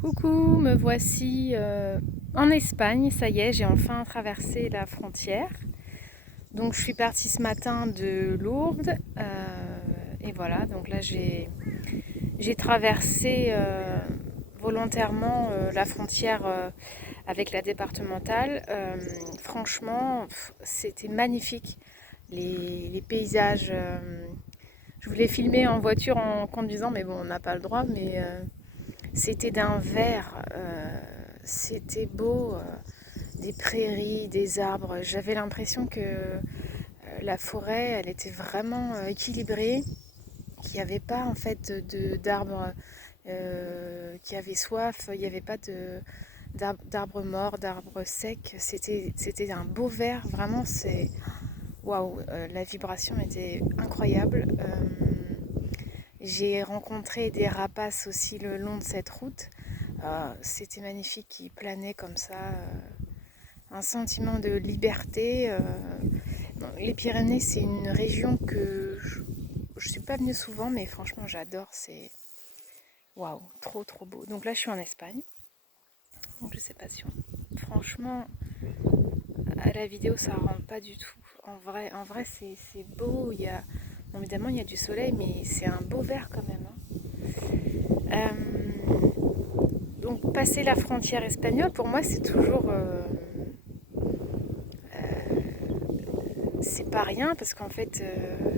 Coucou, me voici en Espagne, ça y est, j'ai enfin traversé la frontière. Donc je suis partie ce matin de Lourdes et voilà, donc là j'ai traversé volontairement la frontière avec la départementale. Franchement, c'était magnifique, les paysages. Je voulais filmer en voiture en conduisant, mais bon, on n'a pas le droit, mais c'était d'un vert, c'était beau, des prairies, des arbres. J'avais l'impression que la forêt, elle était vraiment équilibrée, qu'il n'y avait pas en fait d'arbres qui avaient soif, il n'y avait pas d'arbres morts, d'arbres secs. C'était un beau vert, vraiment, c'est waouh, la vibration était incroyable. J'ai rencontré des rapaces aussi le long de cette route. C'était magnifique, ils planaient comme ça, un sentiment de liberté. Bon, les Pyrénées, c'est une région que je ne suis pas venue souvent, mais franchement, j'adore. C'est waouh, trop trop beau. Donc là, je suis en Espagne. Donc je sais pas si franchement, à la vidéo, ça rend pas du tout. En vrai, c'est beau. Bon, évidemment, il y a du soleil, mais c'est un beau vert quand même, hein. Donc passer la frontière espagnole, pour moi, c'est toujours c'est pas rien parce qu'en fait,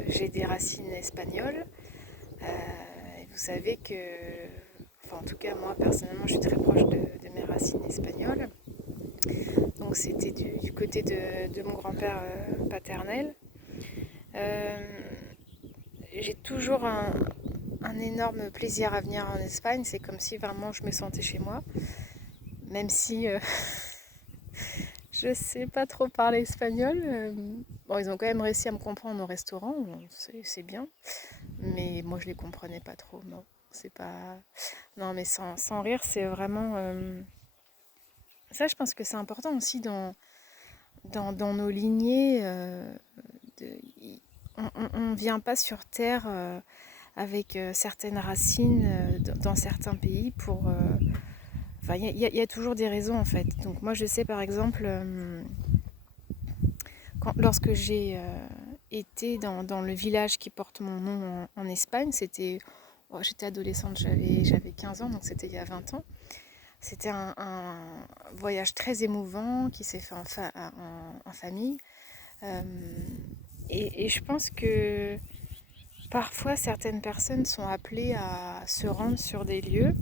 j'ai des racines espagnoles. Et vous savez que, enfin en tout cas moi personnellement, je suis très proche de mes racines espagnoles. Donc c'était du côté de mon grand-père paternel. Euh, j'ai toujours un énorme plaisir à venir en Espagne. C'est comme si vraiment je me sentais chez moi. Même si je sais pas trop parler espagnol. Bon, ils ont quand même réussi à me comprendre au restaurant. C'est bien. Mais moi, je les comprenais pas trop. Non, c'est pas. Non, mais sans rire, c'est vraiment. Ça, je pense que c'est important aussi dans nos lignées. De- on ne vient pas sur Terre avec certaines racines dans certains pays pour. Enfin, il y a toujours des raisons en fait. Donc, moi, je sais par exemple, lorsque j'ai été dans le village qui porte mon nom en Espagne, j'étais adolescente, j'avais 15 ans, donc c'était il y a 20 ans. C'était un voyage très émouvant qui s'est fait en famille. Euh, et je pense que parfois certaines personnes sont appelées à se rendre sur des lieux.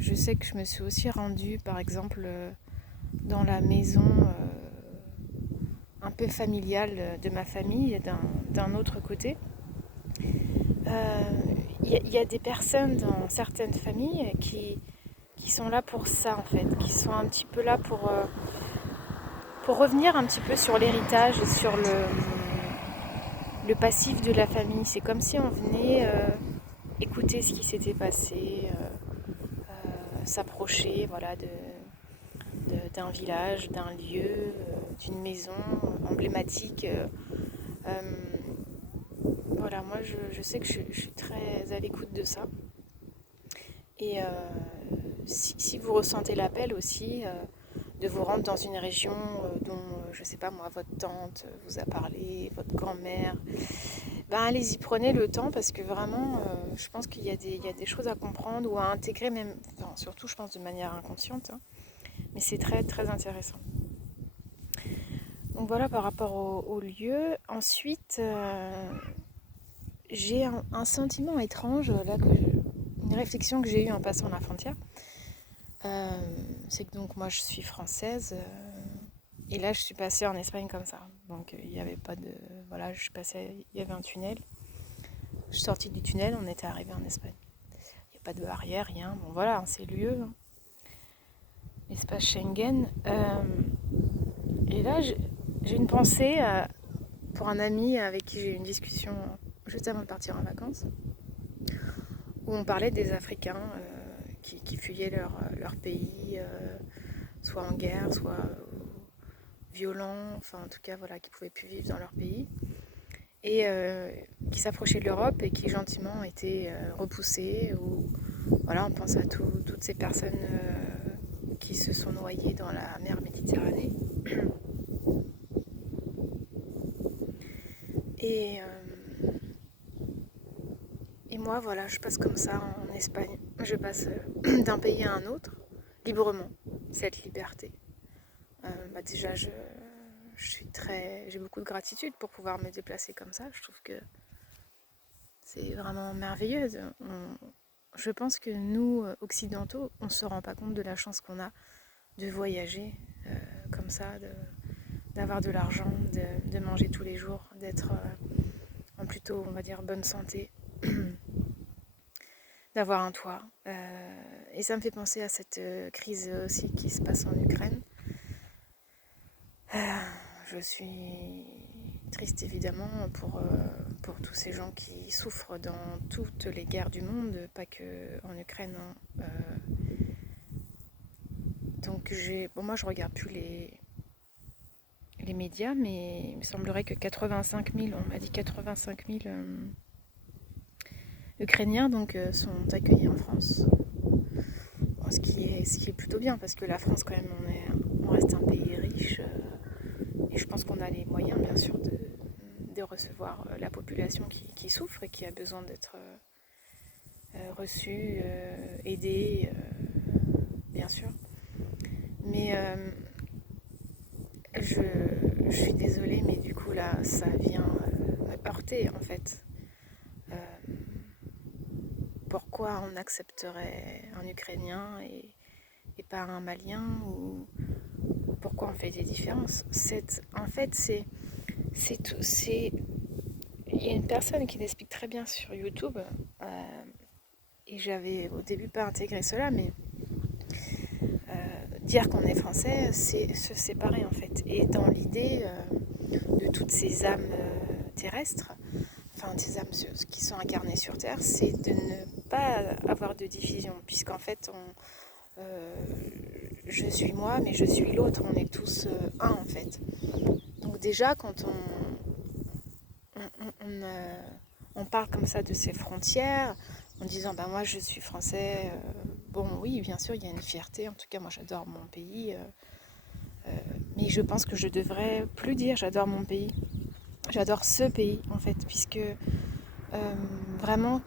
Je sais que je me suis aussi rendue, par exemple, dans la maison un peu familiale de ma famille, d'un autre côté. Il y a des personnes dans certaines familles qui sont là pour ça en fait, qui sont un petit peu là pour revenir un petit peu sur l'héritage et sur le passif de la famille. C'est comme si on venait écouter ce qui s'était passé, s'approcher voilà, d'un village, d'un lieu, d'une maison emblématique. Euh, voilà, moi je sais que je suis très à l'écoute de ça. Et si vous ressentez l'appel aussi de vous rendre dans une région dont, je sais pas moi, votre tante vous a parlé, votre grand-mère, ben allez-y, prenez le temps parce que vraiment, je pense qu'il y a des choses à comprendre ou à intégrer même, enfin, surtout je pense de manière inconsciente, hein, mais c'est très très intéressant. Donc voilà par rapport au lieu. Ensuite, j'ai un sentiment étrange, une réflexion que j'ai eue en passant la frontière. Euh, c'est que donc moi je suis française et là je suis passée en Espagne comme ça. Donc il n'y avait pas de. Voilà, je suis passée, il y avait un tunnel. Je suis sortie du tunnel, on était arrivé en Espagne. Il n'y a pas de barrière, rien. Bon voilà, c'est lieu, hein, l'espace Schengen. Et là j'ai une pensée pour un ami avec qui j'ai eu une discussion juste avant de partir en vacances où on parlait des Africains qui fuyaient leur pays, soit en guerre, soit violents, enfin en tout cas voilà, qui pouvaient plus vivre dans leur pays, et qui s'approchaient de l'Europe et qui gentiment étaient repoussés, ou voilà, on pense à toutes toutes ces personnes qui se sont noyées dans la mer Méditerranée. Et moi, voilà, je passe comme ça en Espagne. Je passe d'un pays à un autre, librement, cette liberté. Déjà, j'ai beaucoup de gratitude pour pouvoir me déplacer comme ça. Je trouve que c'est vraiment merveilleux. Je pense que nous, occidentaux, on ne se rend pas compte de la chance qu'on a de voyager comme ça, d'avoir de l'argent, de manger tous les jours, d'être en plutôt, on va dire, bonne santé, d'avoir un toit. Et ça me fait penser à cette crise aussi qui se passe en Ukraine. Je suis triste évidemment pour tous ces gens qui souffrent dans toutes les guerres du monde, pas que en Ukraine. Donc moi je regarde plus les médias, mais il me semblerait que 85 000, on m'a dit 85 000 Ukrainiens sont accueillis en France. Bon, ce qui est plutôt bien, parce que la France quand même, on reste un pays riche. Et je pense qu'on a les moyens, bien sûr, de recevoir la population qui souffre et qui a besoin d'être reçue, aidée, bien sûr. Mais je suis désolée, mais du coup, là, ça vient me heurter, en fait. Pourquoi on accepterait un Ukrainien et pas un Malien, ou pourquoi on fait des différences? En fait, il y a une personne qui l'explique très bien sur YouTube, et j'avais au début pas intégré cela, mais dire qu'on est français, c'est se séparer en fait. Et dans l'idée de toutes ces âmes terrestres, enfin ces âmes qui sont incarnées sur Terre, c'est de ne pas avoir de division, puisqu'en fait je suis moi, mais je suis l'autre, on est tous un en fait. Donc déjà quand on parle comme ça de ces frontières, en disant bah moi je suis français, bon oui bien sûr il y a une fierté, en tout cas moi j'adore mon pays, mais je pense que je devrais plus dire j'adore mon pays, j'adore ce pays en fait, puisque vraiment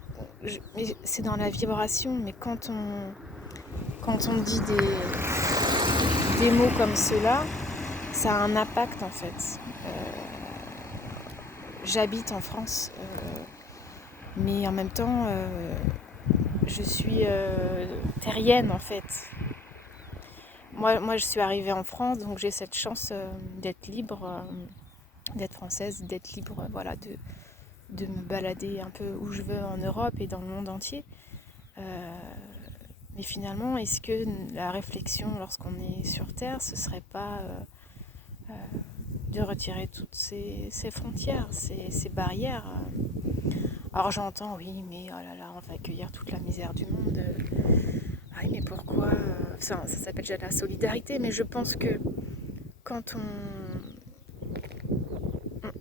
c'est dans la vibration, mais quand on dit des mots comme cela, ça a un impact en fait. J'habite en France, mais en même temps je suis terrienne en fait. Moi je suis arrivée en France, donc j'ai cette chance d'être libre, d'être française, d'être libre, voilà, de me balader un peu où je veux en Europe et dans le monde entier. Mais finalement, est-ce que la réflexion lorsqu'on est sur Terre, ce serait pas de retirer toutes ces frontières, ces barrières? Alors j'entends, oui, mais oh là là, on va accueillir toute la misère du monde. Ah, mais pourquoi ça s'appelle déjà la solidarité, mais je pense que quand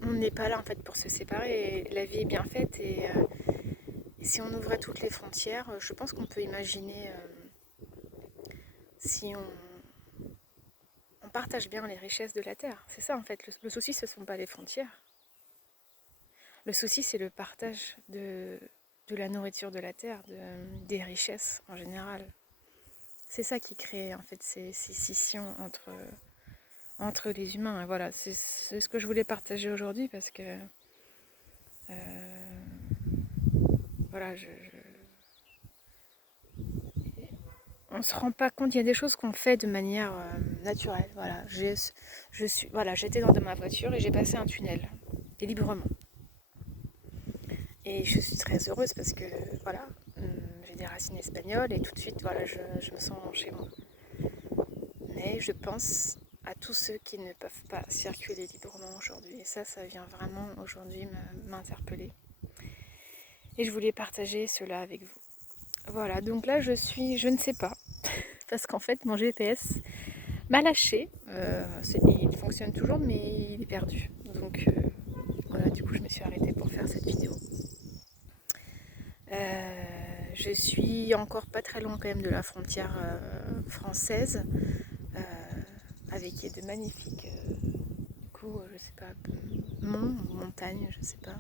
on n'est pas là en fait pour se séparer, la vie est bien faite, et si on ouvrait toutes les frontières, je pense qu'on peut imaginer si on partage bien les richesses de la terre. C'est ça en fait, le souci ce ne sont pas les frontières. Le souci c'est le partage de la nourriture de la terre, des richesses en général. C'est ça qui crée en fait ces scissions entre les humains. Et voilà, c'est ce que je voulais partager aujourd'hui, parce que voilà, on ne se rend pas compte, il y a des choses qu'on fait de manière naturelle. Voilà, j'étais dans ma voiture et j'ai passé un tunnel, et librement. Et je suis très heureuse parce que voilà, j'ai des racines espagnoles et tout de suite, voilà, je me sens chez moi. Mais je pense à tous ceux qui ne peuvent pas circuler librement aujourd'hui. Et ça vient vraiment aujourd'hui m'interpeller. Et je voulais partager cela avec vous. Voilà, donc là je ne sais pas, parce qu'en fait mon GPS m'a lâché. Il fonctionne toujours, mais il est perdu. Donc voilà, du coup je me suis arrêtée pour faire cette vidéo. Je suis encore pas très loin quand même de la frontière française, avec de magnifiques, du coup, je sais pas, monts ou montagnes, je sais pas.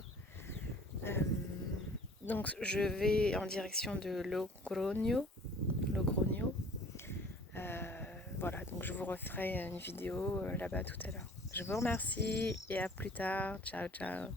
Donc je vais en direction de Logroño. Voilà, donc je vous referai une vidéo là-bas tout à l'heure. Je vous remercie et à plus tard. Ciao, ciao.